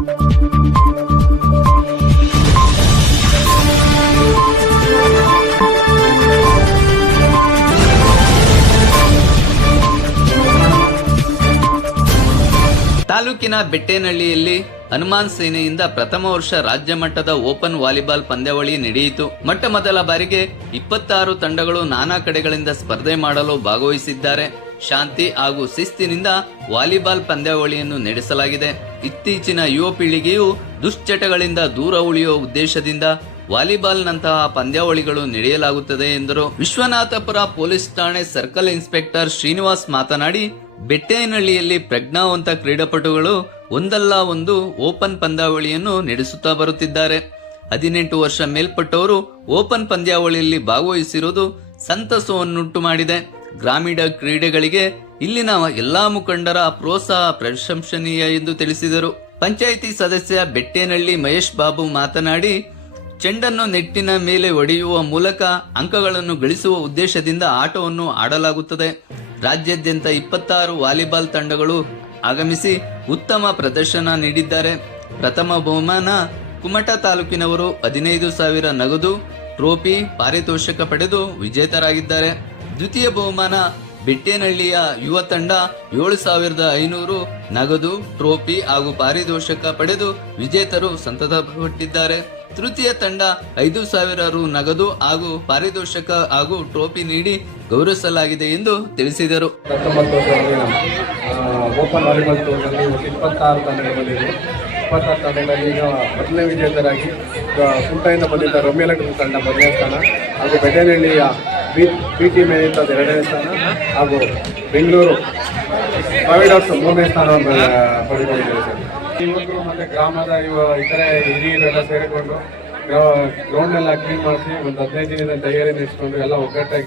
ತಾಲೂಕಿನ ಬೆಟ್ಟೇನಹಳ್ಳಿಯಲ್ಲಿ ಹನುಮಾನ್ ಸೇನೆಯಿಂದ ಪ್ರಥಮ ವರ್ಷ ರಾಜ್ಯ ಮಟ್ಟದ ಓಪನ್ ವಾಲಿಬಾಲ್ ಪಂದ್ಯಾವಳಿ ನಡೆಯಿತು. ಮೊಟ್ಟ ಮೊದಲ ಬಾರಿಗೆ 26 ತಂಡಗಳು ನಾನಾ ಕಡೆಗಳಿಂದ ಸ್ಪರ್ಧೆ ಮಾಡಲು ಭಾಗವಹಿಸಿದ್ದಾರೆ. ಶಾಂತಿ ಹಾಗೂ ಶಿಸ್ತಿನಿಂದ ವಾಲಿಬಾಲ್ ಪಂದ್ಯಾವಳಿಯನ್ನು ನಡೆಸಲಾಗಿದೆ. ಇತ್ತೀಚಿನ ಯುವ ಪೀಳಿಗೆಯು ದುಶ್ಚಟಗಳಿಂದ ದೂರ ಉಳಿಯುವ ಉದ್ದೇಶದಿಂದ ವಾಲಿಬಾಲ್ ನಂತಹ ಪಂದ್ಯಾವಳಿಗಳು ನಡೆಯಲಾಗುತ್ತದೆ ಎಂದರು. ವಿಶ್ವನಾಥಪುರ ಪೊಲೀಸ್ ಠಾಣೆ ಸರ್ಕಲ್ ಇನ್ಸ್ಪೆಕ್ಟರ್ ಶ್ರೀನಿವಾಸ್ ಮಾತನಾಡಿ, ಬೆಟ್ಟೇನಹಳ್ಳಿಯಲ್ಲಿ ಪ್ರಜ್ಞಾವಂತ ಕ್ರೀಡಾಪಟುಗಳು ಒಂದಲ್ಲ ಒಂದು ಓಪನ್ ಪಂದ್ಯಾವಳಿಯನ್ನು ನಡೆಸುತ್ತಾ ಬರುತ್ತಿದ್ದಾರೆ. 18 ವರ್ಷ ಮೇಲ್ಪಟ್ಟವರು ಓಪನ್ ಪಂದ್ಯಾವಳಿಯಲ್ಲಿ ಭಾಗವಹಿಸಿರುವುದು ಸಂತಸವನ್ನುಂಟು ಮಾಡಿದೆ. ಗ್ರಾಮೀಣ ಕ್ರೀಡೆಗಳಿಗೆ ಇಲ್ಲಿನ ಎಲ್ಲಾ ಮುಖಂಡರ ಪ್ರೋತ್ಸಾಹ ಪ್ರಶಂಸನೀಯ ಎಂದು ತಿಳಿಸಿದರು. ಪಂಚಾಯಿತಿ ಸದಸ್ಯ ಬೆಟ್ಟೇನಹಳ್ಳಿ ಮಹೇಶ್ ಬಾಬು ಮಾತನಾಡಿ, ಚೆಂಡನ್ನು ನೆಟ್ಟಿನ ಮೇಲೆ ಹೊಡೆಯುವ ಮೂಲಕ ಅಂಕಗಳನ್ನು ಗಳಿಸುವ ಉದ್ದೇಶದಿಂದ ಆಟವನ್ನು ಆಡಲಾಗುತ್ತದೆ. ರಾಜ್ಯಾದ್ಯಂತ 26 ವಾಲಿಬಾಲ್ ತಂಡಗಳು ಆಗಮಿಸಿ ಉತ್ತಮ ಪ್ರದರ್ಶನ ನೀಡಿದ್ದಾರೆ. ಪ್ರಥಮ ಬಹುಮಾನ ಕುಮಟಾ ತಾಲೂಕಿನವರು 15,000 ನಗದು ಟ್ರೋಫಿ ಪಾರಿತೋಷಕ ಪಡೆದು ವಿಜೇತರಾಗಿದ್ದಾರೆ. ದ್ವಿತೀಯ ಬಹುಮಾನ ಬೆಟ್ಟೇನಹಳ್ಳಿಯ ಯುವ ತಂಡ 7,500 ನಗದು ಟ್ರೋಫಿ ಹಾಗೂ ಪಾರಿತೋಷಕ ಪಡೆದು ವಿಜೇತರು ಸಂತಸಪಟ್ಟಿದ್ದಾರೆ. ತೃತೀಯ ತಂಡ 5,000 ರು ನಗದು ಹಾಗೂ ಪಾರಿತೋಷಕ ಹಾಗೂ ಟ್ರೋಫಿ ನೀಡಿ ಗೌರವಿಸಲಾಗಿದೆ ಎಂದು ತಿಳಿಸಿದರು. 19 ಓಪನ್ ವಾಲಿಬಾಲ್ ಟೂರ್ನಲ್ಲಿ 26 ತಂಡಗಳು ಬಂದಿದ್ದು, 26 ತಂಡಗಳಲ್ಲಿ ಈಗ ಮೊದಲನೇ ವಿಜೇತರಾಗಿ ಕುಮಟಾಯಿಂದ ಬಂದಿದ್ದ ರಮ್ಯಲಗ್ನ ತಂಡ ಮೊದಲನೇ ಸ್ಥಾನ ಹಾಗೂ ಬೆಟ್ಟೇನಹಳ್ಳಿಯ BT ಮೇಲಿಂದ 2ನೇ ಸ್ಥಾನ ಹಾಗೂ ಬೆಂಗಳೂರು ಪ್ರಾವಿಡಾರ್ಸ್ 3ನೇ ಸ್ಥಾನವನ್ನು ಪಡೆದುಕೊಂಡಿದ್ದಾರೆ ಸರ್. ಯುವಕರು ಮತ್ತು ಗ್ರಾಮದ ಇತರೆ ಹಿರಿಯರೆಲ್ಲ ಸೇರಿಕೊಂಡು ಗ್ರೌಂಡ್ನೆಲ್ಲ ಕ್ಲೀನ್ ಮಾಡಿಸಿ ಒಂದು 15 ದಿನದ ತಯಾರಿ ನಡೆಸಿಕೊಂಡು ಎಲ್ಲ ಒಗ್ಗಟ್ಟಾಗಿ